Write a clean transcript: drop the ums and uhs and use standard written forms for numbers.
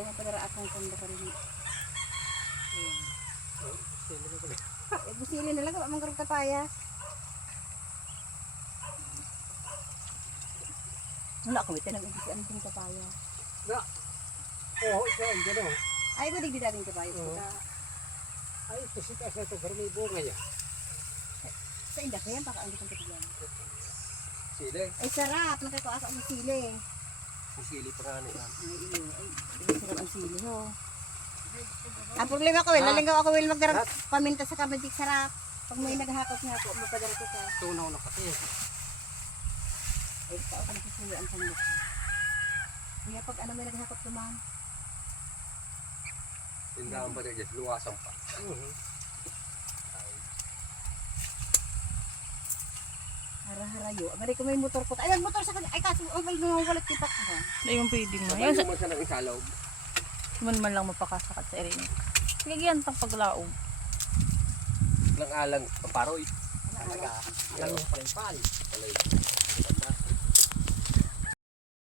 Ayaw nga pala akong tanda ka rin. Ayan. Busili na lang ka mangkarong tapayas. Wala ko ito nag-ibigyan ng tapayas. Oo, ito ang gano'n. Ay, ko digdi dating tapayas. Ay, kasi kasi ito, pero may bunga niya. Sa inda kaya pakaangit ang katigyan. Sili. Ay, sarap. Nakakaasa ang sili. Ang sili pa nga nila. Ay, sarap ang sili, ho. Ang problema ko, lalinggaw ako, magdarang paminta sa kamadik sarap. Pag may naghahakot nga ako, mapadara ko sa... Tunaw na kasi. Ay, tao ka nagsusuyo ang tanda. Kaya pag ano may naghahakot naman. Tindahan ba niya, luwasan pa. Hara-harayo. Abari ko may motor ko. Ay, motor sa kanya. Ay, kaso may nangungulit tipak ko. Ay, yung pwede mo. Sabay naman siya ng isalaw. Man lang mapakasakat sa erin. Sige, yan pang paglaong. Lang alang, pamparoy. Alang yung palay.